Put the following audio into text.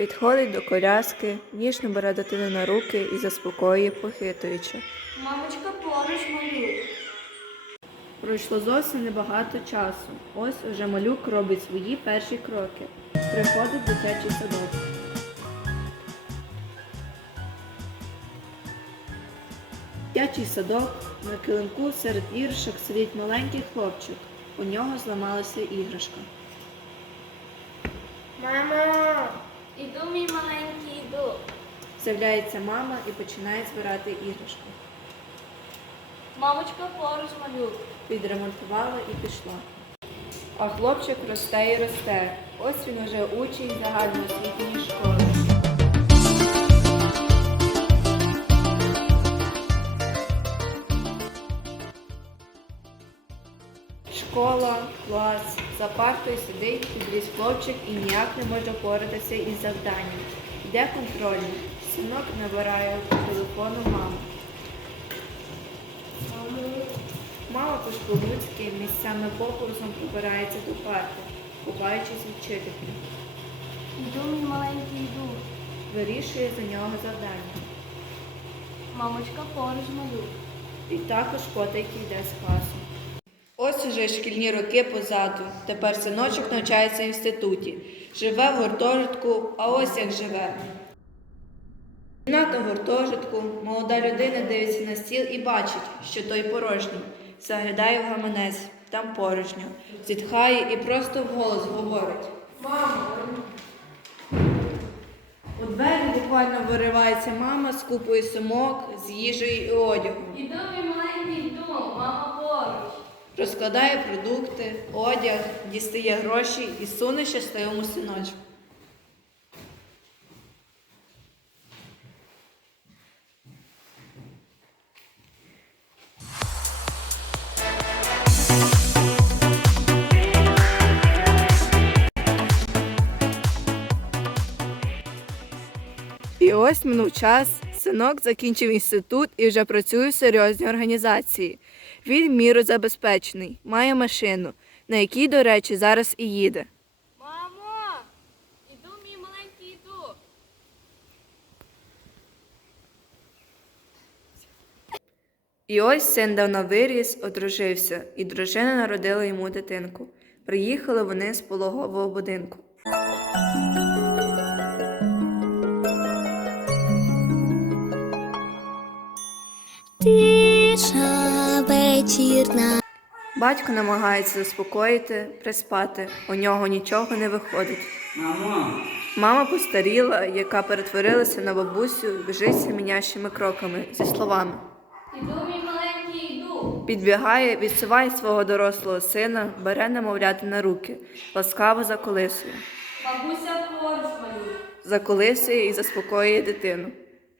Підходить до коляски, ніжно бере дитину на руки і заспокоює, похитуючи. Мамочка поруч малюк. Пройшло зовсім небагато часу. Ось уже малюк робить свої перші кроки. Приходить дитячий садок. Дитячий садок на килимку серед іграшок сидить маленький хлопчик. У нього зламалася іграшка. Мамо! Іду, мій маленький, іду. З'являється мама і починає збирати іграшку. Мамочка поруч малюк. Відремонтувала і пішла. А хлопчик росте і росте. Ось він уже учень загальноосвітньої школи. Школа, клас. За партою сидить підріс хлопчик і ніяк не може впоратися із завданням. Йде контрольний. Синок набирає по телефону маму. Мама по-школуцьки місцями поповзом пробирається до парку, ховаючись від вчительки. Іду, мій маленький, іду. Вирішує за нього завдання. Мамочка поруч малюк. І також потайки йде з класу. Ось уже шкільні роки позаду. Тепер синочок навчається в інституті. Живе в гуртожитку, а ось як живе. Кімната гуртожитку, молода людина дивиться на стіл і бачить, що той порожній. Заглядає в гаманець, там порожньо. Зітхає і просто вголос говорить. Мамо! У двері буквально виривається мама з купою сумок, з їжею і одягом мій маленький, іду. Мама поруч. Розкладає продукти, одяг, дістає гроші і суне щасливому синочку. І ось минув час. Синок закінчив інститут і вже працює в серйозній організації. Він міру забезпечений, має машину, на якій, до речі, зараз і їде. Мамо! Іду, мій маленький, іду. І ось син давно виріс, одружився, і дружина народила йому дитинку. Приїхали вони з пологового будинку. Тиша вечірна. Батько намагається заспокоїти, приспати. У нього нічого не виходить. Мамо, Мама постаріла, яка перетворилася на бабусю, біжить семенящими кроками зі словами. Іду, мій маленький, іду. Підбігає, відсуває свого дорослого сина, бере немовляти на руки, ласкаво заколисує. Бабуся малюк. Заколисує і заспокоює дитину.